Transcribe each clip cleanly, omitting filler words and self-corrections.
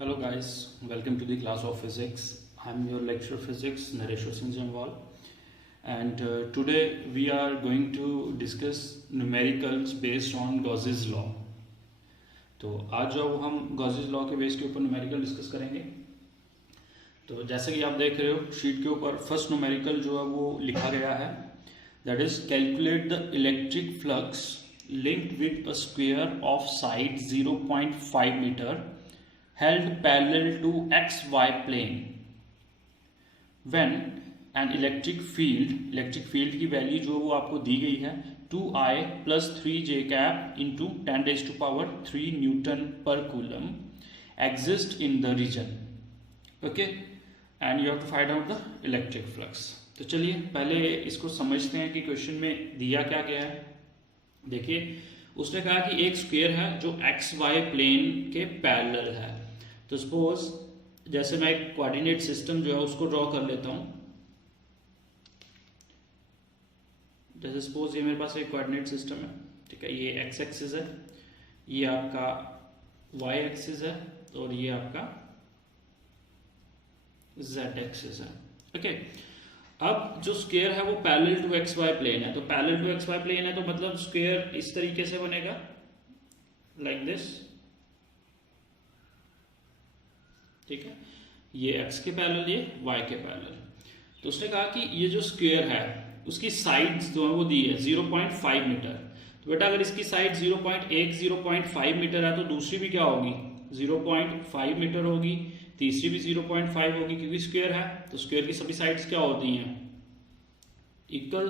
Hello guys, welcome to the class of physics. I'm your lecturer physics Nareshwar Singh Jamwal, and today we are going to discuss numericals based on Gauss's law. तो आज जो हम Gauss's law के base के ऊपर numerical discuss करेंगे। तो जैसे कि आप देख रहे हो शीट के ऊपर फर्स्ट न्यूमेरिकल जो है वो लिखा गया है, that is calculate the electric flux linked with a square of side 0.5 meter held parallel to xy plane when an electric field की वैल्यू जो वो आपको दी गई है 2I plus 3j cap into 10 raised to power 3 Newton per coulomb exist in the region, okay, and you have to find out the electric flux. तो चलिए पहले इसको समझते हैं कि क्वेश्चन में दिया क्या गया है। देखिए उसने कहा कि एक स्क्वायर है जो एक्स वाई प्लेन के पैरेलल है। तो सपोज जैसे मैं एक कोऑर्डिनेट सिस्टम जो है उसको ड्रॉ कर लेता हूं। जैसे सपोज ये मेरे पास एक कोऑर्डिनेट सिस्टम है, ठीक है, ये एक्स एक्सिस है, ये आपका वाई एक्सिस है और ये आपका जेड एक्सिस है, ओके। अब जो स्क्वायर है वो parallel to X Y plane है, तो parallel to X Y plane है तो मतलब स्क्वायर इस तरीके से बनेगा, लाइक दिस, ठीक है, ये एक्स के पैरेलल, ये वाई के पैरेलल। तो उसने कहा कि ये जो स्क्वायर है उसकी साइड्स जो है वो दी है 0.5 मीटर। तो बेटा अगर इसकी साइड 0.5 मीटर है तो दूसरी भी क्या होगी 0.5 मीटर होगी, तीसरी भी 0.5 होगी, क्योंकि स्क्वायर है तो स्क्वायर की सभी साइड्स क्या होती हैं इक्वल।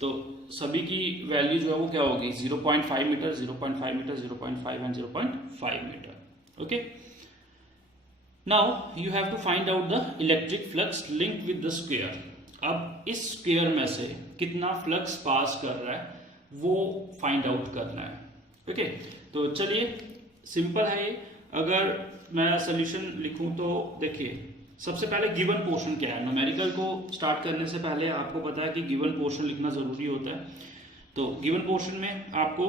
तो सभी की वैल्यू जो है वो क्या होगी 0.5 metre, 0.5 metre, 0.5 and 0.5 metre, okay. Now you have to find out the electric flux link with the square. अब इस स्क्वायर में से कितना फ्लक्स पास कर रहा है वो फाइंड आउट करना है, ओके। तो चलिए सिंपल है ये। अगर मैं सोल्यूशन लिखूं तो देखिए सबसे पहले गिवन पोर्शन क्या है। न्यूमेरिकल को स्टार्ट करने से पहले आपको पता है कि गिवन पोर्शन लिखना जरूरी होता है। तो गिवन पोर्शन में आपको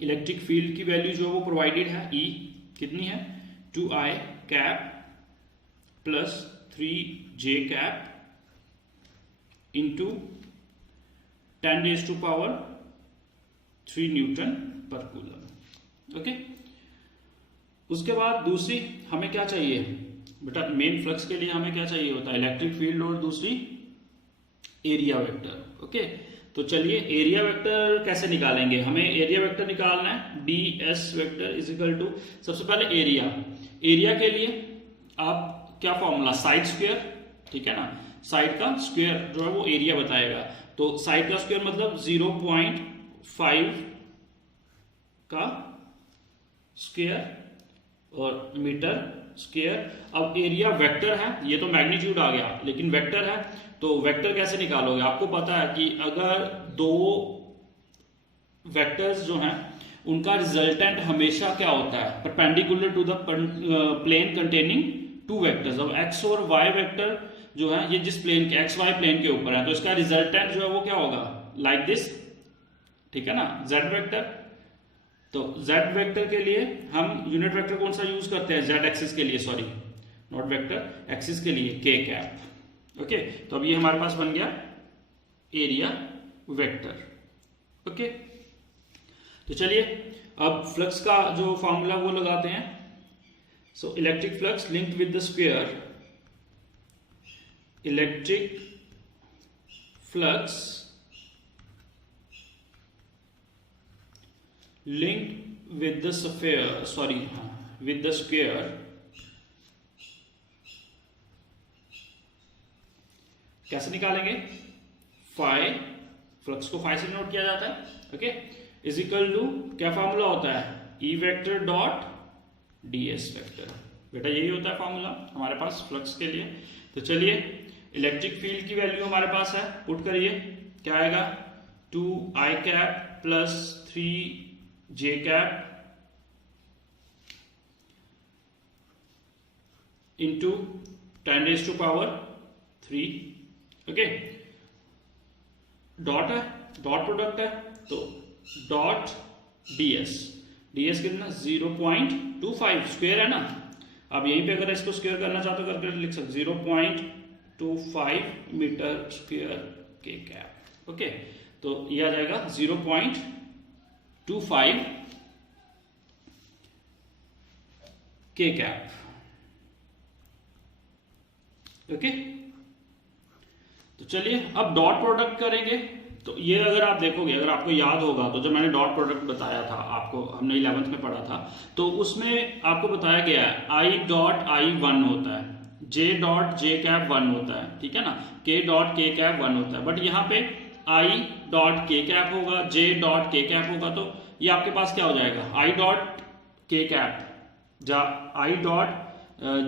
इलेक्ट्रिक फील्ड की वैल्यू जो है वो प्रोवाइडेड है, ई कितनी है 2I cap plus 3j cap into 10 raised to power 3 Newton पर कूलम, ओके। उसके बाद दूसरी हमें क्या चाहिए बेटा, मेन फ्लक्स के लिए हमें क्या चाहिए होता है इलेक्ट्रिक फील्ड और दूसरी एरिया वेक्टर, ओके। तो चलिए एरिया वेक्टर कैसे निकालेंगे, हमें एरिया वेक्टर निकालना है ds vector is equal to, सबसे पहले एरिया के लिए आप क्या फॉर्मूला साइड स्क्वायर, ठीक है ना, साइड का स्क्वायर जो है वो एरिया बताएगा। तो साइड का स्क्वायर मतलब 0.5 का स्क्वायर और मीटर स्क्वायर। अब एरिया वेक्टर है, ये तो मैग्नीट्यूड आ गया लेकिन वेक्टर है, तो वेक्टर कैसे निकालोगे, आपको पता है कि अगर दो वेक्टर्स जो हैं उनका रिजल्टेंट हमेशा क्या होता है perpendicular to the plane containing two vectors. अब एक्स और वाई वेक्टर जो है ये जिस प्लेन के एक्स वाई प्लेन के ऊपर है तो इसका रिजल्टेंट जो है वो क्या होगा लाइक दिस, ठीक है ना, जेड वेक्टर। तो z वेक्टर के लिए हम यूनिट वेक्टर कौन सा यूज करते हैं, z एक्सिस के लिए, सॉरी नॉट वेक्टर, एक्सिस के लिए k कैप, ओके। तो अब ये हमारे पास बन गया एरिया वेक्टर, ओके। तो चलिए अब फ्लक्स का जो फॉर्मूला वो लगाते हैं। So electric flux linked with the square, electric flux linked with the sphere, with the square कैसे निकालेंगे, फाई, फ्लक्स को फाई से नोट किया जाता है, ओके, इज इक्वल टू क्या फॉर्मूला होता है E vector dot ds vector. बेटा यही होता है फॉर्मूला हमारे पास फ्लक्स के लिए। तो चलिए इलेक्ट्रिक फील्ड की वैल्यू हमारे पास है, पुट करिए, क्या आएगा 2I cap plus 3j cap into 10 raised to power 3, okay. Dot है, डॉट प्रोडक्ट है, तो डॉट ds कितना 0.25 स्क्वायर है ना, अब यहीं पे अगर इसको स्क्वायर करना चाहते हो करके लिख सकते 0.25 मीटर स्क्वायर के कैप। ओके, तो ये आ जाएगा 0.25 के कैप। ओके, तो चलिए अब डॉट प्रोडक्ट करेंगे। तो ये अगर आप देखोगे, अगर आपको याद होगा तो जब मैंने डॉट प्रोडक्ट बताया था आपको, हमने 11th में पढ़ा था, तो उसमें आपको बताया गया है आई डॉट आई 1 होता है, जे डॉट जे कैप 1 होता है, ठीक है ना, के डॉट के कैप 1 होता है। बट यहाँ पे आई डॉट के कैप होगा, जे डॉट के कैप होगा, तो ये आपके पास क्या हो जाएगा, आई डॉट के कैप जा आई डॉट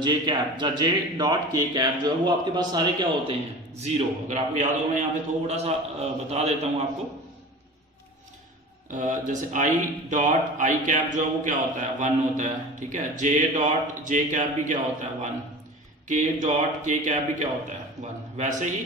जे कैप जा जे डॉट के कैप जो है वो आपके पास सारे क्या होते हैं, 0। अगर आपको याद हो, मैं यहाँ पे थोड़ा सा बता देता हूँ आपको। जैसे आई डॉट आई कैप जो है वो क्या होता है, 1 होता है, ठीक है। जे डॉट जे कैप भी क्या होता है, 1। के डॉट के कैप भी क्या होता है, 1। वैसे ही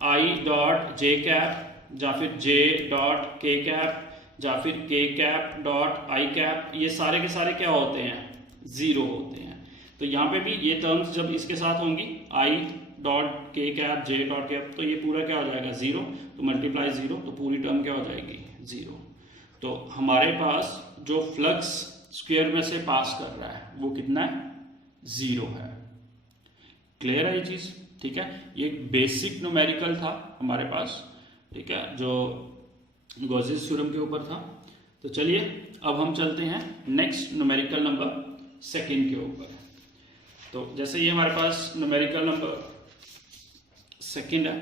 आई डॉट जे कैप या फिर जे डॉट के कैप या फिर के कैप डॉट आई कैप, ये सारे के सारे क्या होते हैं, 0 होते हैं। तो यहाँ पे भी ये टर्म्स जब इसके साथ होंगी, आई डॉट के कैप जे डॉट कैप, तो ये पूरा क्या हो जाएगा, 0। तो मल्टीप्लाई 0, तो पूरी टर्म क्या हो जाएगी, 0। तो हमारे पास जो फ्लक्स स्क्वायर में से पास कर रहा है वो कितना है, 0 है। क्लियर है ये चीज, ठीक है। ये बेसिक न्यूमेरिकल था हमारे पास, ठीक है, जो गॉसेस थ्योरम के ऊपर था। तो चलिए अब हम चलते हैं नेक्स्ट न्यूमेरिकल नंबर 2 के ऊपर। तो जैसे ये हमारे पास न्यूमेरिकल नंबर 2 है,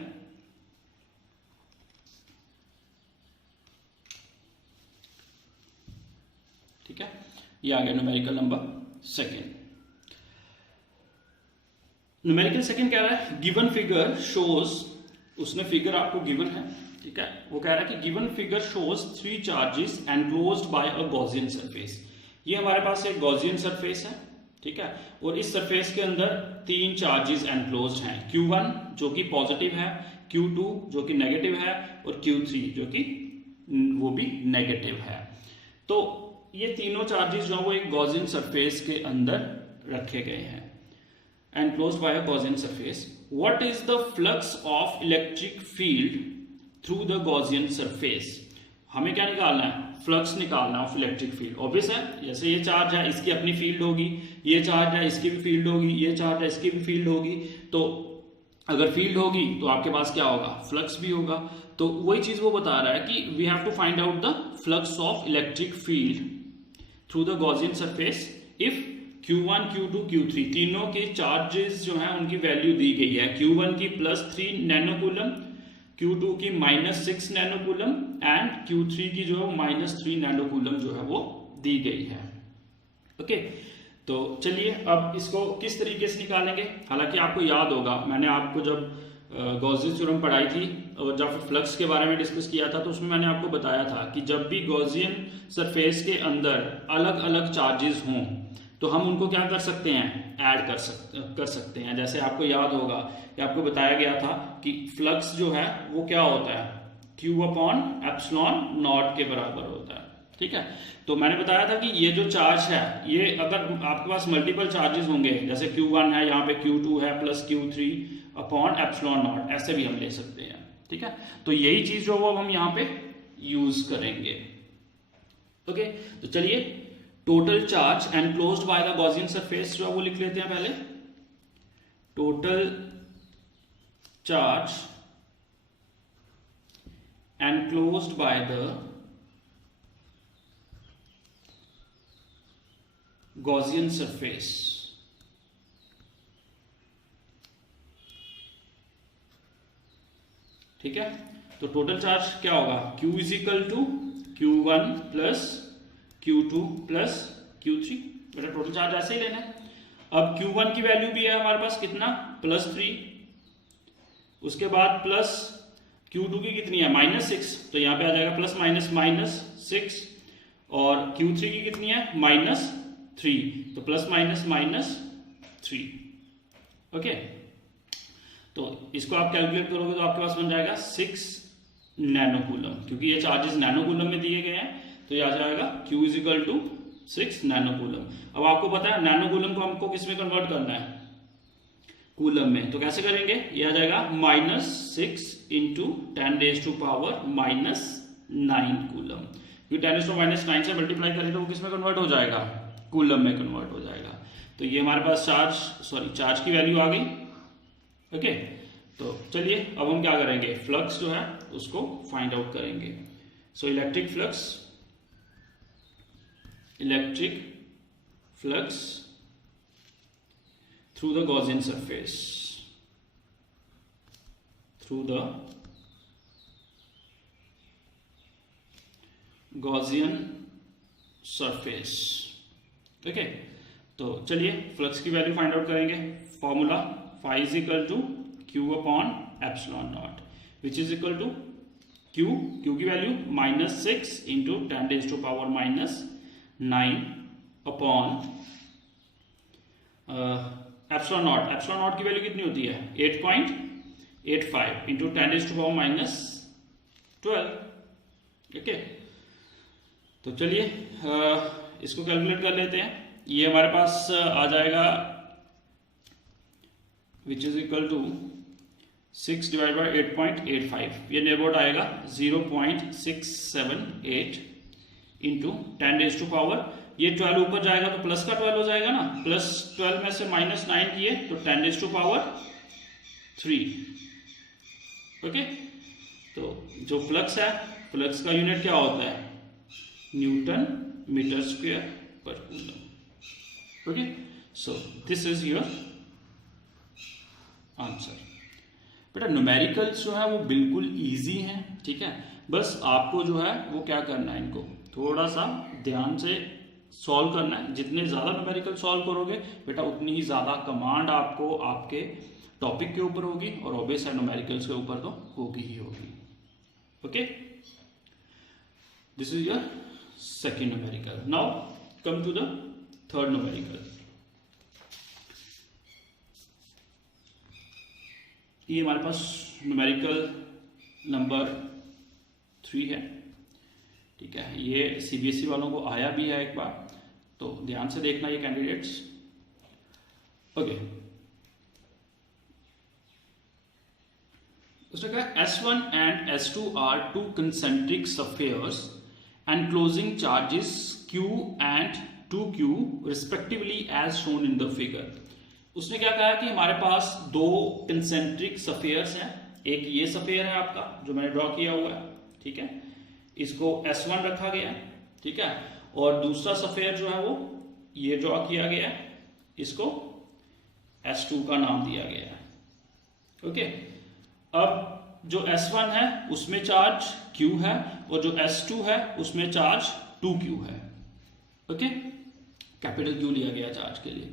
ठीक है, ये आ गया न्यूमेरिकल नंबर 2। न्यूमेरिकल 2 कह रहा है गिवन फिगर शोज, उसने फिगर आपको गिवन है, ठीक है, वो कह रहा है कि given figure shows 3 charges enclosed bye अ गॉसियन सरफेस। ये हमारे पास एक गॉसियन सरफेस है, ठीक है, और इस सरफेस के अंदर 3 चार्जेस एनक्लोज्ड हैं, Q1 जो कि पॉजिटिव है, Q2 जो कि नेगेटिव है, और Q3 जो कि वो भी नेगेटिव है। तो ये तीनों चार्जेस जो वो एक गॉसियन सरफेस के अंदर रखे गए हैं, enclosed by a Gaussian surface. What is the flux of electric field through the Gaussian surface? हमें क्या निकालना है, फ्लक्स निकालना है ऑफ इलेक्ट्रिक फील्ड। ऑब्वियस है, जैसे ये चार्ज है इसकी अपनी फील्ड होगी, ये चार्ज है इसकी भी फील्ड होगी, ये चार्ज है इसकी भी फील्ड होगी। तो अगर फील्ड होगी तो आपके पास क्या होगा, फ्लक्स भी होगा। तो वही चीज वो बता रहा है कि we have to find out the flux of electric field through the Gaussian surface if Q1, Q2, Q3 तीनों के चार्जेस जो हैं उनकी वैल्यू दी गई है। Q1 की +3 नैनोकूलम, Q2 की -6 नैनोकूलम एंड Q3 की जो -3 नैनोकूलम जो है वो दी गई है। ओके, तो चलिए अब इसको किस तरीके से निकालेंगे। हालांकि आपको याद होगा, मैंने आपको जब गॉसियन थ्योरम पढ़ाई थी और जब फ्लक्स के बारे में डिस्कस किया था, तो उसमें मैंने आपको बताया था कि जब भी गॉसियन सरफेस के अंदर अलग अलग चार्जेस हों तो हम उनको क्या कर सकते हैं, ऐड कर सकते हैं। जैसे आपको याद होगा कि आपको बताया गया था कि फ्लक्स जो है वो क्या होता है, Q/ε0 के बराबर होता है, ठीक है। तो मैंने बताया था कि ये जो चार्ज है, ये अगर आपके पास मल्टीपल चार्जेस होंगे, जैसे Q1 है, यहाँ पे Q2 है प्लस Q3/ε0, ऐसे भी हम ले सकते हैं, ठीक है। तो यही चीज जो वो हम यहाँ पे यूज करेंगे। ओके, तो चलिए total charge enclosed by the Gaussian surface जो है वो लिख लेते हैं पहले। Total charge enclosed by the Gaussian surface, ठीक है। तो टोटल चार्ज क्या होगा, Q = Q1 plus Q2 plus Q3, बेटा टोटल चार्ज ऐसे ही लेना है। अब Q1 की वैल्यू भी है हमारे पास कितना, +3, उसके बाद प्लस Q2 की कितनी है, -6, तो यहाँ पे आ जाएगा प्लस माइनस -6, और Q3 की कितनी है, -3, तो प्लस -3। ओके, तो इसको आप कैलकुलेट करोगे तो आपके पास बन जाएगा 6 नैनोकूलम, क्योंकि ये चार्जेस नैनोकूलम में दिए गए हैं। तो यह आ जाएगा Q = 6 नैनो कूलम। अब आपको पता है नैनो कूलम को हमको किस में कन्वर्ट करना है, कूलम में। तो कैसे करेंगे, ये आ जाएगा -6 इंटू 10⁻⁻9 कूलम, क्योंकि 10⁻⁻9 से मल्टीप्लाई करें तो वो किस में कन्वर्ट हो जाएगा, कूलम में कन्वर्ट हो जाएगा। तो ये हमारे पास चार्ज की वैल्यू आ गई। ओके, तो चलिए अब हम क्या करेंगे, फ्लक्स जो है उसको फाइंड आउट करेंगे। So electric flux through the Gaussian surface, through the Gaussian surface। Okay, तो चलिए फ्लक्स की वैल्यू फाइंड आउट करेंगे। Formula phi is equal to q upon epsilon naught, which is equal to q की value -6 into 10⁻⁻9 upon epsilon not की value कितनी होती है, 8.85 into 10⁻⁻12। Okay, तो चलिए इसको कैलकुलेट कर लेते हैं। ये हमारे पास आ जाएगा which is equal to 6 divide by 8.85, ये नेबोट आएगा 0.678 इंटू 10⁻, ये 12 ऊपर जाएगा तो प्लस का 12 हो जाएगा ना, +12 में से -9 किए तो 10⁻3। ओके, तो जो फ्लक्स है, फ्लक्स का यूनिट क्या होता है, न्यूटन मीटर स्क्वायर पर coulomb. Okay, so this is your answer. बेटा न्यूमेरिकल्स जो है वो बिल्कुल इजी हैं, ठीक है, बस आपको जो है वो क्या करना है, इनको थोड़ा सा ध्यान से सॉल्व करना है। जितने ज़्यादा न्यूमेरिकल सॉल्व करोगे बेटा उतनी ही ज़्यादा कमांड आपको आपके टॉपिक के ऊपर होगी, और ऑब्वियस है न्यूमेरिकल्स के ऊपर तो होगी ही होगी। Okay, this is your second numerical. Now come to the third numerical. ये हमारे पास न्यूमेरिकल नंबर 3 है, ठीक है। ये सीबीएसई वालों को आया भी है एक बार, तो ध्यान से देखना ये कैंडिडेट्स। ओके, उसने कहा S1 and S2 are two concentric spheres enclosing charges Q and 2Q respectively as shown in the figure। उसने क्या कहा कि हमारे पास दो कंसेंट्रिक स्फीयर्स हैं, एक ये स्फीयर है आपका जो मैंने ड्रॉ किया हुआ है, ठीक है, इसको S1 रखा गया है, ठीक है, और दूसरा स्फीयर जो है वो ये ड्रॉ किया गया है, इसको S2 का नाम दिया गया है। ओके, अब जो S1 है उसमें चार्ज Q है, और जो S2 है उसमें चार्ज 2Q है। ओके, कैपिटल Q लिया गया चार्ज के लिए।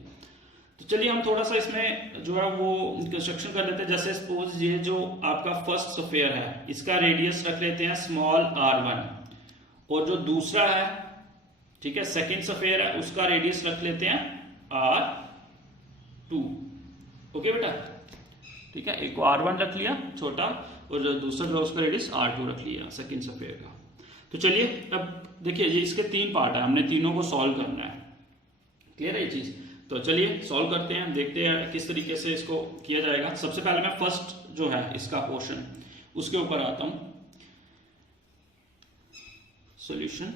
तो चलिए हम थोड़ा सा इसमें जो है वो कंस्ट्रक्शन कर लेते हैं। जैसे सपोज ये जो आपका फर्स्ट स्फीयर है इसका रेडियस रख लेते हैं स्मॉल r1, और जो दूसरा है, ठीक है, सेकंड स्फीयर है, उसका रेडियस रख लेते हैं r2। ओके बेटा, ठीक है, एक को r1 रख लिया छोटा, और जो दूसरा जो उसका रेडियस r2 रख लिया सेकंड स्फीयर का। तो चलिए अब देखिए ये इसके 3 पार्ट है, हमने तीनों को सॉल्व करना है। क्लियर है ये चीज? तो चलिए सॉल्व करते हैं, देखते हैं किस तरीके से इसको किया जाएगा। सबसे पहले मैं फर्स्ट जो है इसका पोर्शन उसके ऊपर आता हूं। सॉल्यूशन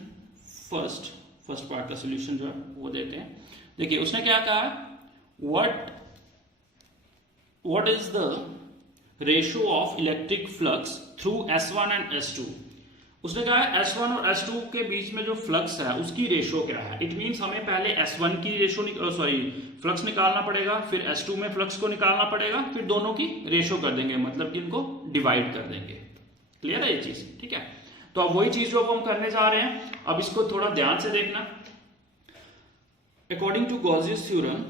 फर्स्ट पार्ट का सॉल्यूशन जो है वो देते हैं। देखिए उसने क्या कहा, what is the ratio of electric flux through S1 and S2। उसने कहा है S1 और S2 के बीच में जो फ्लक्स है उसकी रेशियो क्या है। इट मींस हमें पहले S1 की रेशियो फ्लक्स निकालना पड़ेगा, फिर S2 में फ्लक्स को निकालना पड़ेगा, फिर दोनों की रेशियो कर देंगे, मतलब कि इनको डिवाइड कर देंगे। क्लियर है ये चीज? ठीक है, तो अब वही चीज जो अब हम करने जा रहे हैं, अब इसको थोड़ा ध्यान से देखना। अकॉर्डिंग टू गॉसियस थ्योरम,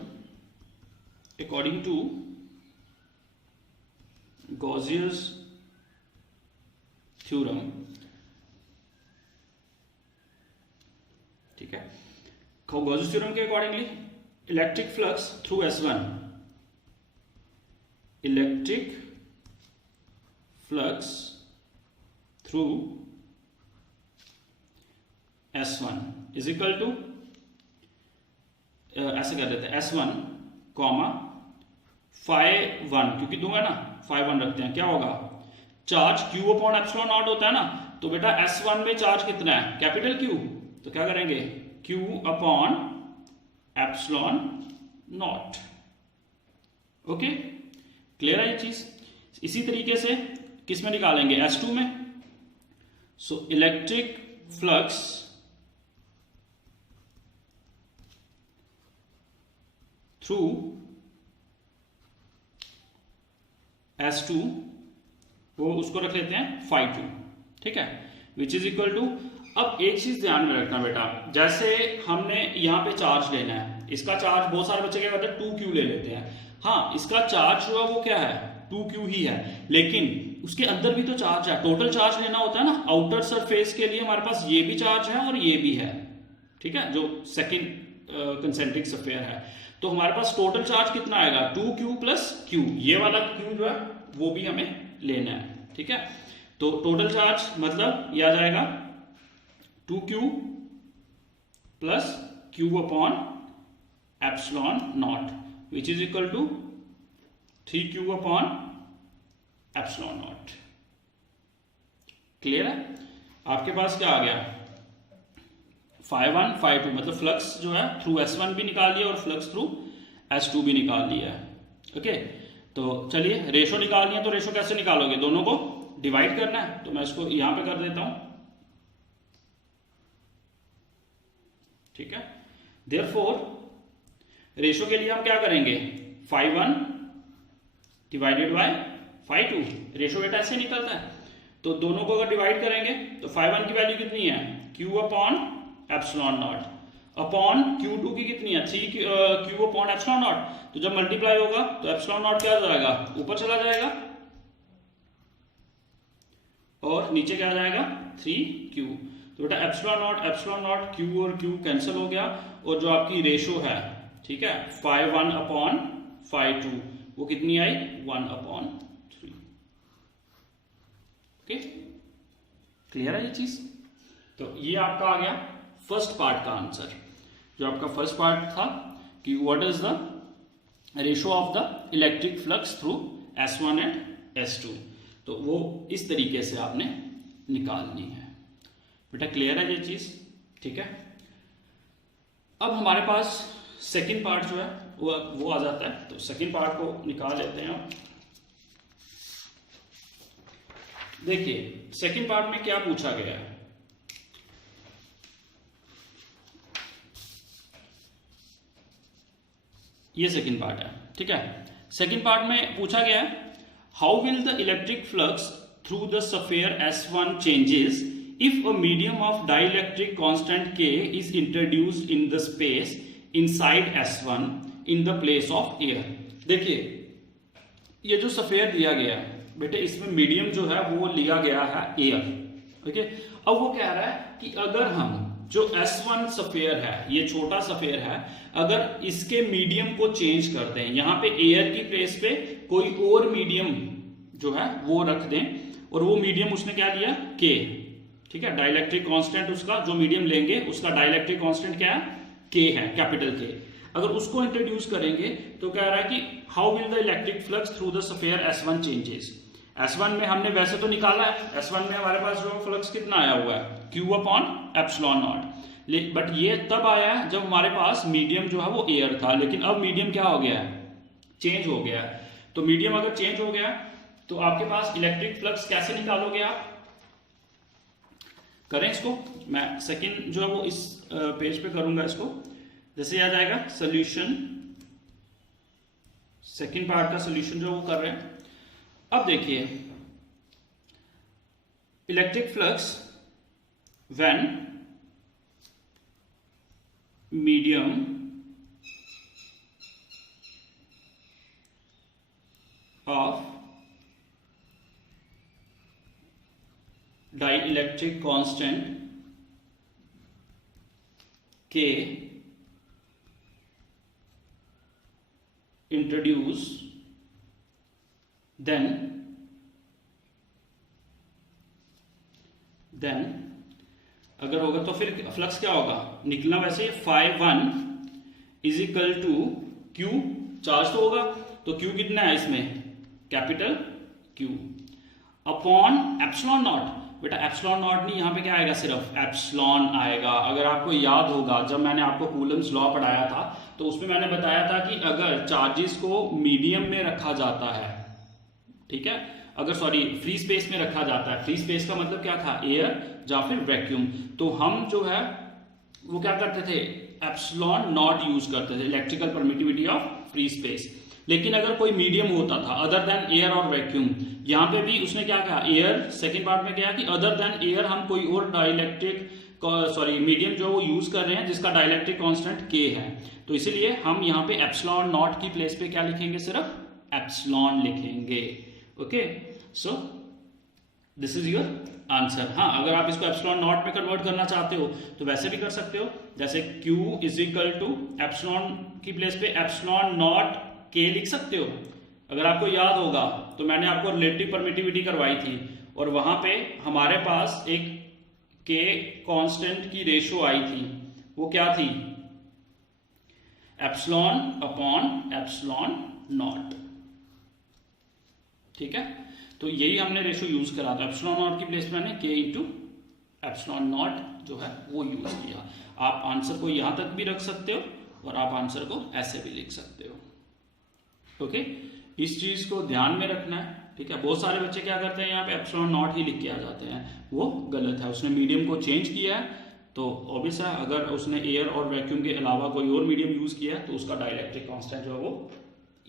ठीक है, गॉसियस थ्योरम के accordingly electric flux through S1, electric flux through S1 is equal to ऐसे कर देते हैं S1 कॉमा phi1, क्योंकि दूंगा ना phi1 रखते हैं, क्या होगा charge Q upon epsilon not होता है ना, तो बेटा S1 में चार्ज कितना है कैपिटल Q, तो क्या करेंगे Q upon epsilon not. Okay clear है ये चीज। इसी तरीके से किस में निकालेंगे S2 में। So electric flux through S2 वो उसको रख लेते हैं phi2, ठीक है, विच इज इक्वल टू। अब एक चीज ध्यान में रखना बेटा, जैसे हमने यहाँ पे चार्ज लेना है, इसका चार्ज बहुत सारे बच्चे क्या करते हैं 2Q ले लेते हैं। हाँ इसका चार्ज जो है वो क्या है 2Q ही है, लेकिन उसके अंदर भी तो चार्ज है, टोटल चार्ज लेना होता है ना। आउटर सरफेस के लिए हमारे पास ये भी चार्ज है और ये भी है, ठीक है, जो सेकेंड कंसेंट्रिक स्फीयर है। तो हमारे पास टोटल चार्ज कितना आएगा 2Q प्लस Q, ये वाला Q जो है वो भी हमें लेना है, ठीक है। तो टोटल चार्ज मतलब ये आ जाएगा 2Q plus Q upon epsilon naught which is equal to 3Q upon epsilon naught. Clear है। आपके पास क्या आ गया phi1 phi2, मतलब फ्लक्स जो है थ्रू S1 भी निकाल लिया और फ्लक्स थ्रू S2 भी निकाल लिया है। ओके तो चलिए रेशो निकालनी है, तो रेशो कैसे निकालोगे, दोनों को डिवाइड करना है, तो मैं इसको यहां पे कर देता हूं, ठीक है। देयरफॉर रेशो के लिए हम क्या करेंगे phi1 divided by phi2, ratio बेटा ऐसे निकलता है। तो दोनों को अगर डिवाइड करेंगे तो phi1 की वैल्यू कितनी है Q upon epsilon not upon Q2 की कितनी है 3Q अपॉन एप्सिलॉन नॉट। तो जब मल्टीप्लाई होगा तो एप्सिलॉन नॉट क्या हो जाएगा ऊपर चला जाएगा और नीचे क्या आ जाएगा 3Q। तो बेटा एप्सिलॉन नॉट Q और Q कैंसिल हो गया, और जो आपकी रेशो है, ठीक है, phi1 अपॉन phi2 वो कितनी आई 1 अपॉन 3। ओके क्लियर है ये चीज। तो ये आपका आ गया फर्स्ट पार्ट का आंसर। जो आपका फर्स्ट पार्ट था कि what is the ratio of the electric flux through S1 and S2, तो वो इस तरीके से आपने निकालनी है। बेटा क्लियर है ये चीज, ठीक है। अब हमारे पास सेकंड पार्ट जो है वो आ जाता है, तो सेकंड पार्ट को निकाल लेते हैं आप। देखिए सेकंड पार्ट में क्या पूछा गया है, ये सेकंड पार्ट है, ठीक है। सेकंड पार्ट में पूछा गया है how will the electric flux through the sphere S1 changes if a medium of dielectric constant K is introduced in the space inside S1 in the place of air. देखिए ये जो sphere दिया गया है बेटे, इसमें मीडियम जो है वो लिया गया है एयर। ओके अब वो कह रहा है कि अगर हम जो S1 स्फीयर है, ये छोटा स्फीयर है, अगर इसके मीडियम को चेंज कर दें, यहां पे एयर की प्लेस पे कोई और मीडियम जो है वो रख दें, और वो मीडियम उसने क्या लिया K, ठीक है, डाइलेक्ट्रिक कांस्टेंट उसका जो मीडियम लेंगे उसका डाइलेक्ट्रिक कांस्टेंट क्या है K है, कैपिटल K। अगर उसको इंट्रोड्यूस करेंगे तो कह रहा है कि how will the electric flux through the sphere S1 changes. S1 में हमने वैसे तो निकाला है, S1 में हमारे पास जो फ्लक्स कितना आया हुआ है Q upon epsilon not, but ये तब आया है जब हमारे पास मीडियम जो है वो एयर था, लेकिन अब मीडियम क्या हो गया है चेंज हो गया है। तो मीडियम अगर चेंज हो गया तो आपके पास इलेक्ट्रिक फ्लक्स कैसे निकालोगे आप, करें इसको, मैं सेकंड जो है वो इस पेज पे करूंगा इसको। जैसे आ जाएगा सोल्यूशन, सेकंड पार्ट का सोल्यूशन जो वो कर रहे हैं। अब देखिए electric flux when medium of dielectric constant K introduce, then अगर होगा तो फिर फ्लक्स क्या होगा निकलना, वैसे phi1 is equal to Q, charge तो होगा, तो क्यू कितना है इसमें, capital Q, upon epsilon naught. बेटा एप्सिलॉन नॉट नहीं, यहाँ पे क्या आएगा, सिर्फ एप्सिलॉन आएगा। अगर आपको याद होगा जब मैंने आपको कूलम्स लॉ पढ़ाया था तो उसमें मैंने बताया था कि अगर चार्जेस को मीडियम में रखा जाता है, ठीक है, अगर सॉरी फ्री स्पेस में रखा जाता है, फ्री स्पेस का मतलब क्या था, एयर या फिर वैक्यूम, तो हम जो है वो क्या करते थे, एप्सिलॉन नॉट यूज करते थे, electrical permittivity of free space. लेकिन अगर कोई मीडियम होता था अदर देन एयर और वैक्यूम, यहां पे भी उसने क्या कहा, एयर, सेकंड पार्ट में क्या कि अदर देन एयर हम कोई और डाइलेक्ट्रिक सॉरी मीडियम जो वो यूज कर रहे हैं जिसका डाइलेक्ट्रिक कांस्टेंट के है, तो इसीलिए हम यहाँ पे एप्सिलॉन नॉट की प्लेस पे क्या लिखेंगे, सिर्फ एप्सिलॉन लिखेंगे। Okay, so this is your answer. हाँ, अगर आप इसको एप्सिलॉन नॉट में कन्वर्ट करना चाहते हो तो वैसे भी कर सकते हो, जैसे Q is equal to epsilon की प्लेस पे एप्सिलॉन नॉट K लिख सकते हो। अगर आपको याद होगा तो मैंने आपको रिलेटिव परमिटिविटी करवाई थी और वहां पे हमारे पास एक K कांस्टेंट की रेशो आई थी, वो क्या थी, एप्सिलॉन अपॉन एप्सिलॉन नॉट, ठीक है। तो यही हमने रेशो यूज करा था, एप्सिलॉन नॉट की प्लेस में मैंने K इंटू एप्सिलॉन नॉट जो है वो यूज किया। आप आंसर को यहां तक भी रख सकते हो और आप आंसर को ऐसे भी लिख सकते हो। ओके, इस चीज को ध्यान में रखना है, ठीक है। बहुत सारे बच्चे क्या करते हैं, यहाँ पे एप्सिलॉन नॉट ही लिख के आ जाते हैं, वो गलत है। उसने मीडियम को चेंज किया है तो ऑब्वियस है, अगर उसने एयर और वैक्यूम के अलावा कोई और मीडियम यूज किया है तो उसका डाइलेक्ट्रिक कांस्टेंट जो है वो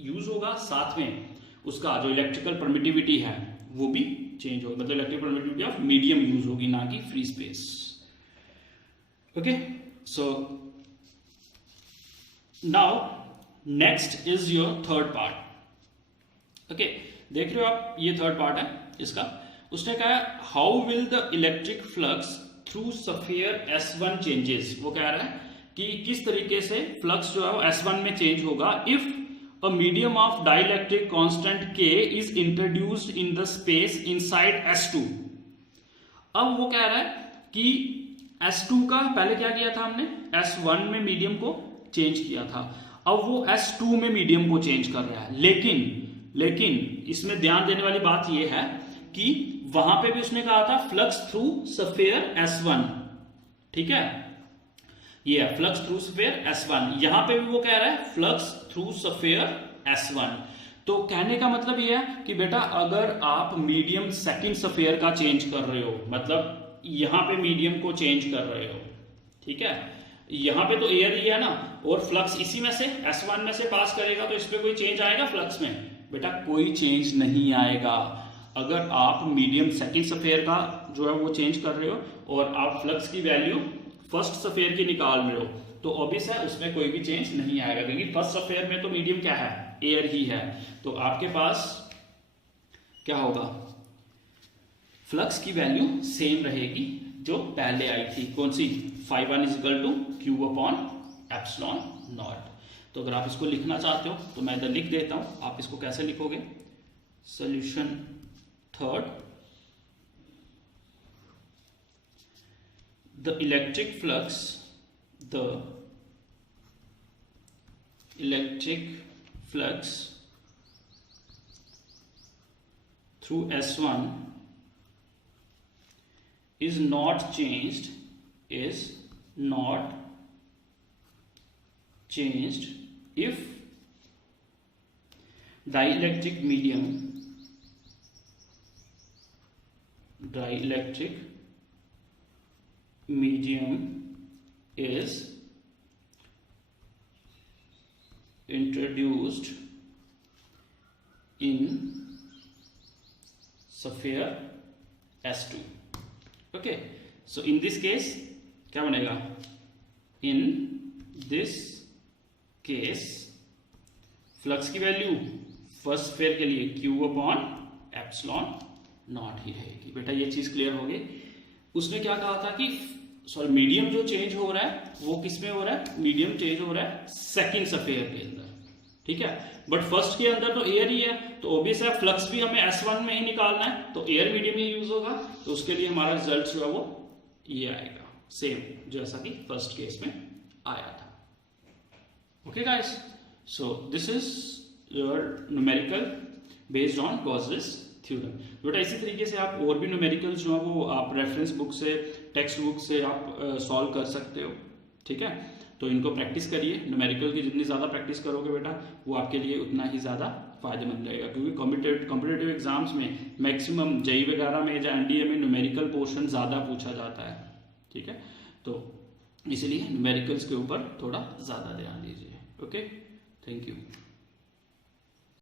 यूज होगा, साथ में उसका जो इलेक्ट्रिकल परमिटिविटी है वो भी चेंज होगा, मतलब electrical permittivity of medium use होगी, ना कि free space. Okay, so now next is your third part. Okay, देख रहे हो आप, ये थर्ड पार्ट है इसका। उसने कहा how will the electric flux through sphere S1 changes. वो कह रहा है कि किस तरीके से फ्लक्स जो है वो S1 में चेंज होगा if a medium of dielectric constant K is introduced in the space inside S2। अब वो कह रहा है कि S2 का पहले क्या किया था हमने, S1 में मीडियम को चेंज किया था, अब वो S2 में मीडियम को चेंज कर रहा है। लेकिन इसमें ध्यान देने वाली बात यह है कि वहां पे भी उसने कहा था फ्लक्स थ्रू स्फीयर S1, ठीक है, ये है फ्लक्स थ्रू स्फीयर S1। यहां पे भी वो कह रहा है फ्लक्स थ्रू स्फीयर S1। तो कहने का मतलब ये है कि बेटा अगर आप मीडियम सेकंड स्फीयर का चेंज कर रहे हो, मतलब यहां पे मीडियम को चेंज कर रहे हो, ठीक है, यहां पे तो एयर ही है ना, और फ्लक्स इसी में से S1 में से पास करेगा, तो इस पे कोई चेंज आएगा फ्लक्स में? बेटा कोई चेंज नहीं आएगा। अगर आप मीडियम सेकंड स्फीयर का जो है वो चेंज कर रहे हो और आप फ्लक्स की वैल्यू फर्स्ट स्फीयर की निकाल रहे हो तो ऑब्वियस है उसमें कोई भी चेंज नहीं आएगा, क्योंकि फर्स्ट स्फीयर में तो मीडियम क्या है, एयर ही है। तो आपके पास क्या होगा, फ्लक्स की वैल्यू सेम रहेगी जो पहले आई थी, कौन सी, φ1 is equal to q upon epsilon naught. तो अगर आप इसको लिखना चाहते हो तो मैं इधर लिख देता हूं, आप इसको कैसे लिखोगे, solution third, the electric flux through S1 is not changed if dielectric medium is introduced in sphere S2। Okay, so in this case क्या बनेगा, इन दिस केस फ्लक्स की वैल्यू फर्स्ट स्फीयर के लिए क्यू अपॉन एप्सिलॉन नॉट ही रहेगी। बेटा ये चीज clear हो गई। उसने क्या कहा था कि सॉरी मीडियम जो चेंज हो रहा है वो किस में हो रहा है, मीडियम चेंज हो रहा है सेकंड स्फीयर के अंदर, ठीक है, बट फर्स्ट के अंदर तो एयर ही है, तो ऑब्वियस है फ्लक्स भी हमें S1 में ही निकालना है, तो एयर मीडियम ही यूज होगा, तो उसके लिए हमारा रिजल्ट जो है वो ये आएगा, सेम जैसा कि फर्स्ट केस में आया था। Okay guys, so this is your numerical based on Gauss's theorem. बेटा इसी तरीके से आप और भी न्यूमेरिकल्स जो है वो आप रेफरेंस बुक से, टेक्स्ट बुक से आप सॉल्व कर सकते हो, ठीक है। तो इनको प्रैक्टिस करिए, न्यूमेरिकल की जितनी ज़्यादा प्रैक्टिस करोगे बेटा वो आपके लिए उतना ही ज़्यादा फायदेमंद रहेगा, क्योंकि कॉम्पिटेटिव एग्जाम्स में मैक्सिमम जेई वगैरह में या एनडीए में न्यूमेरिकल पोर्शन ज़्यादा पूछा जाता है, ठीक है। तो इसलिए न्यूमेरिकल्स के ऊपर थोड़ा ज़्यादा ध्यान दीजिए। Okay, thank you.